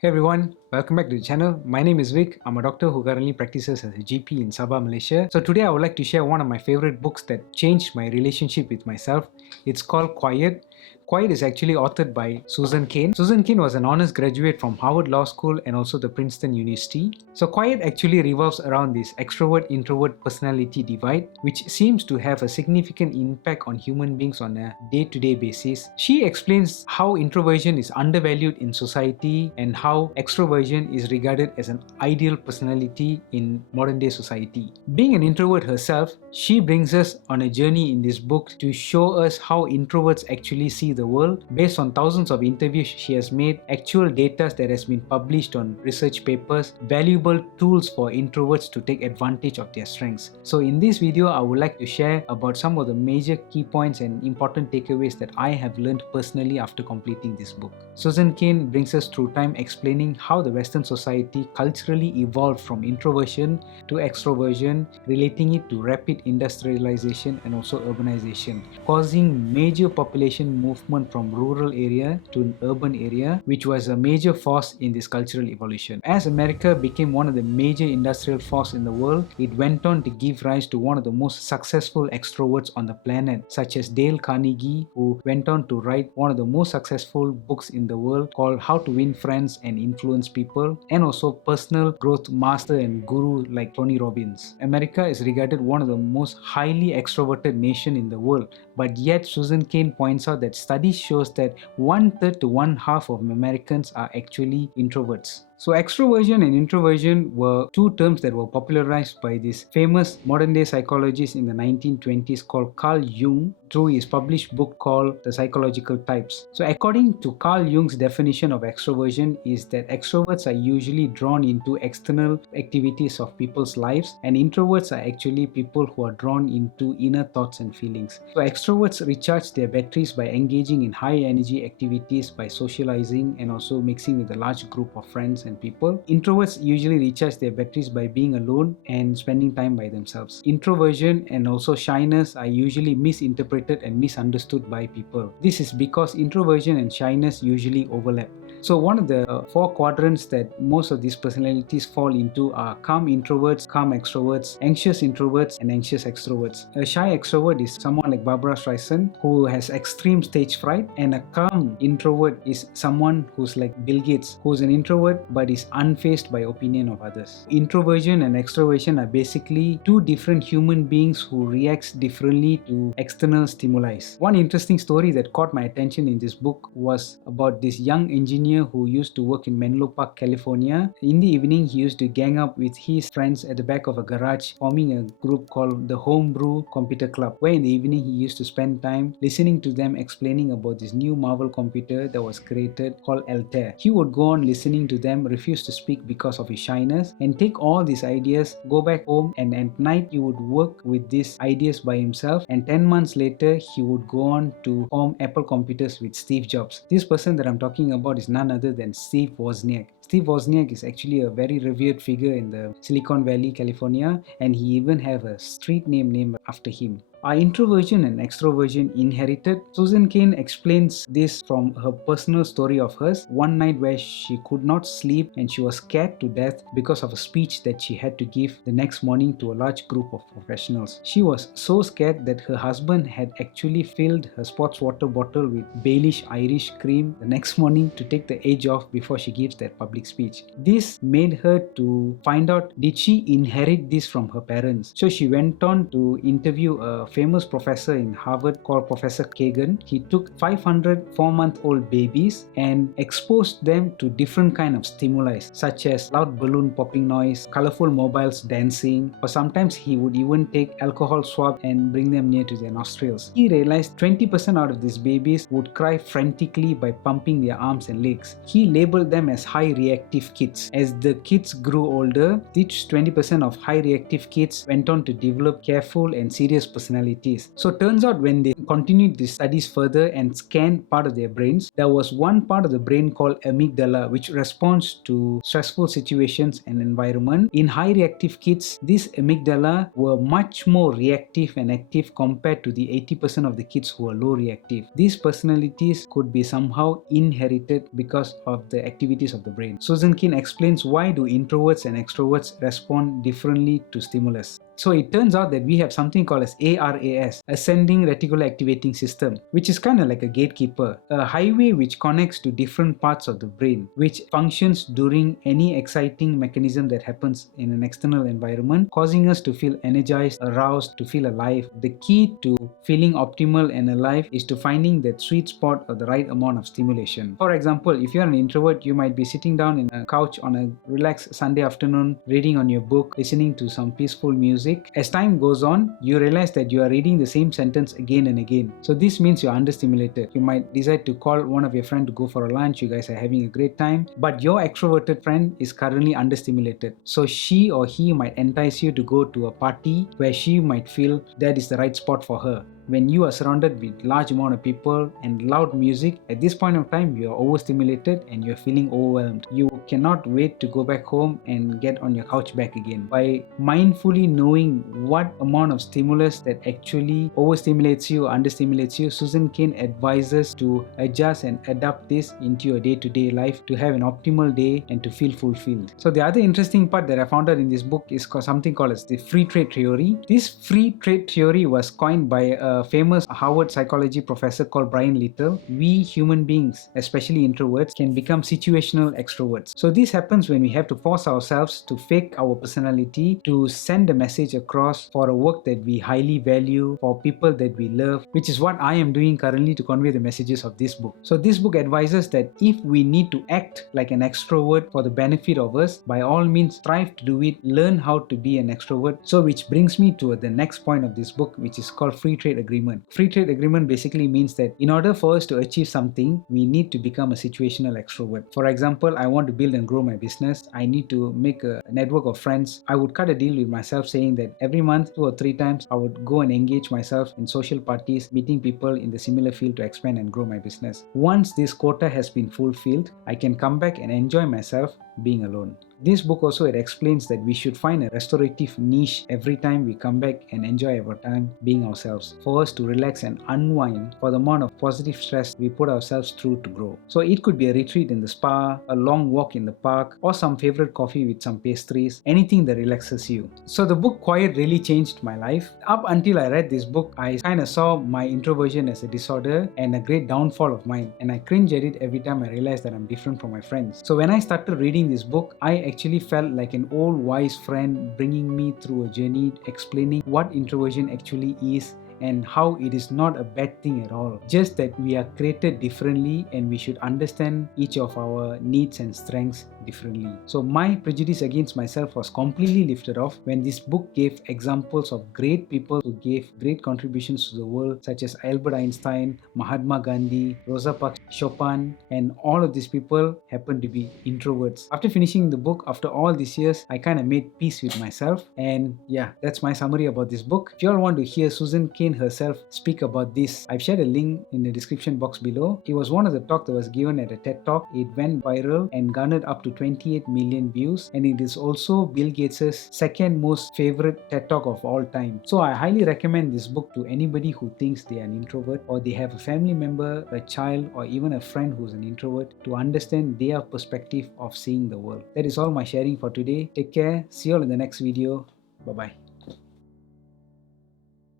Hey everyone, welcome back to the channel. My name is Vic. I'm a doctor who currently practices as a GP in Sabah, Malaysia. So today I would like to share one of my favorite books that changed my relationship with myself. It's called Quiet. Quiet is actually authored by Susan Cain. Susan Cain was an honors graduate from Harvard Law School and also the Princeton University. So Quiet actually revolves around this extrovert-introvert personality divide, which seems to have a significant impact on human beings on a day-to-day basis. She explains how introversion is undervalued in society and how extroversion is regarded as an ideal personality in modern-day society. Being an introvert herself, she brings us on a journey in this book to show us how introverts actually see the world based on thousands of interviews she has made, actual data that has been published on research papers, valuable tools for introverts to take advantage of their strengths. So in this video, I would like to share about some of the major key points and important takeaways that I have learned personally after completing this book. Susan Cain brings us through time explaining how the Western society culturally evolved from introversion to extroversion, relating it to rapid industrialization and also urbanization, causing major population movement from rural area to an urban area, which was a major force in this cultural evolution. As America became one of the major industrial force in the world, it went on to give rise to one of the most successful extroverts on the planet, such as Dale Carnegie, who went on to write one of the most successful books in the world called How to Win Friends and Influence People, and also personal growth master and guru like Tony Robbins. America is regarded one of the most highly extroverted nation in the world, but yet Susan Cain points out that studies shows that 1/3 to 1/2 of Americans are actually introverts. So extroversion and introversion were two terms that were popularized by this famous modern day psychologist in the 1920s called Carl Jung through his published book called The Psychological Types. So according to Carl Jung's definition of extroversion is that extroverts are usually drawn into external activities of people's lives, and introverts are actually people who are drawn into inner thoughts and feelings. So extroverts recharge their batteries by engaging in high energy activities, by socializing and also mixing with a large group of friends and people. Introverts usually recharge their batteries by being alone and spending time by themselves. Introversion and also shyness are usually misinterpreted and misunderstood by people. This is because introversion and shyness usually overlap. So one of the four quadrants that most of these personalities fall into are calm introverts, calm extroverts, anxious introverts, and anxious extroverts. A shy extrovert is someone like Barbara Streisand who has extreme stage fright, and a calm introvert is someone who's like Bill Gates, who's an introvert but is unfazed by opinion of others. Introversion and extroversion are basically two different human beings who reacts differently to external stimuli. One interesting story that caught my attention in this book was about this young engineer who used to work in Menlo Park, California. In the evening, he used to gang up with his friends at the back of a garage, forming a group called the Homebrew Computer Club, where in the evening he used to spend time listening to them explaining about this new Marvel computer that was created called Altair. He would go on listening to them, refuse to speak because of his shyness, and take all these ideas, go back home, and at night he would work with these ideas by himself, and 10 months later he would go on to form Apple Computers with Steve Jobs. This person that I'm talking about is none other than Steve Wozniak. Steve Wozniak is actually a very revered figure in the Silicon Valley, California, and he even have a street name named after him. Are introversion and extroversion inherited? Susan Cain explains this from her personal story of hers. One night where she could not sleep and she was scared to death because of a speech that she had to give the next morning to a large group of professionals. She was so scared that her husband had actually filled her sports water bottle with Baelish Irish cream the next morning to take the edge off before she gives that public speech. This made her to find out, did she inherit this from her parents? So she went on to interview a famous professor in Harvard called Professor Kagan. He took 500 4-month-old babies and exposed them to different kind of stimuli, such as loud balloon popping noise, colorful mobiles dancing, or sometimes he would even take alcohol swab and bring them near to their nostrils. He realized 20% out of these babies would cry frantically by pumping their arms and legs. He labeled them as high reactive kids. As the kids grew older, these 20% of high reactive kids went on to develop careful and serious personalities personalities. So turns out when they continued these studies further and scanned part of their brains, there was one part of the brain called amygdala which responds to stressful situations and environment. In high reactive kids, these amygdala were much more reactive and active compared to the 80% of the kids who are low reactive. These personalities could be somehow inherited because of the activities of the brain. Susan Cain explains why do introverts and extroverts respond differently to stimulus. So it turns out that we have something called as ARAS, Ascending Reticular Activating System, which is kind of like a gatekeeper, a highway which connects to different parts of the brain, which functions during any exciting mechanism that happens in an external environment, causing us to feel energized, aroused, to feel alive. The key to feeling optimal and alive is to finding that sweet spot or the right amount of stimulation. For example, if you're an introvert, you might be sitting down in a couch on a relaxed Sunday afternoon, reading on your book, listening to some peaceful music. As time goes on, you realize that you are reading the same sentence again and again. So this means you're understimulated. You might decide to call one of your friends to go for a lunch. You guys are having a great time, but your extroverted friend is currently understimulated. So she or he might entice you to go to a party where she might feel that is the right spot for her. When you are surrounded with large amount of people and loud music, at this point of time you are overstimulated and you're feeling overwhelmed. You cannot wait to go back home and get on your couch back again. By mindfully knowing what amount of stimulus that actually overstimulates you or understimulates you, Susan Cain advises to adjust and adapt this into your day-to-day life to have an optimal day and to feel fulfilled. So the other interesting part that I found out in this book is something called as the free trade theory. This free trade theory was coined by a famous Harvard psychology professor called Brian Little. We human beings, especially introverts, can become situational extroverts. So this happens when we have to force ourselves to fake our personality to send a message across for a work that we highly value, for people that we love, which is what I am doing currently to convey the messages of this book. So this book advises that if we need to act like an extrovert for the benefit of us, by all means strive to do it, learn how to be an extrovert. So which brings me to the next point of this book, which is called free trade agreement. Free trade agreement basically means that in order for us to achieve something, we need to become a situational extrovert. For example, I want to build and grow my business. I need to make a network of friends. I would cut a deal with myself saying that every month 2 or 3 times I would go and engage myself in social parties, meeting people in the similar field to expand and grow my business. Once this quota has been fulfilled, I can come back and enjoy myself being alone. This book also explains that we should find a restorative niche every time we come back and enjoy our time being ourselves, for us to relax and unwind for the amount of positive stress we put ourselves through to grow. So it could be a retreat in the spa, a long walk in the park, or some favorite coffee with some pastries, anything that relaxes you. So the book Quiet really changed my life. Up until I read this book, I kind of saw my introversion as a disorder and a great downfall of mine, and I cringe at it every time I realize that I'm different from my friends. So when I started reading this book, I actually felt like an old wise friend bringing me through a journey explaining what introversion actually is and how it is not a bad thing at all. Just that we are created differently and we should understand each of our needs and strengths differently. So my prejudice against myself was completely lifted off when this book gave examples of great people who gave great contributions to the world, such as Albert Einstein, Mahatma Gandhi, Rosa Parks, Chopin, and all of these people happen to be introverts. After finishing the book, after all these years, I kind of made peace with myself, and yeah, that's my summary about this book. If you all want to hear Susan Cain herself speak about this, I've shared a link in the description box below. It was one of the talks that was given at a TED Talk. It went viral and garnered up to 28 million views, and it is also Bill Gates' second most favorite TED Talk of all time. So I highly recommend this book to anybody who thinks they are an introvert, or they have a family member, a child, or even a friend who's an introvert, to understand their perspective of seeing the world. That is all my sharing for today. Take care. See you all in the next video. Bye bye.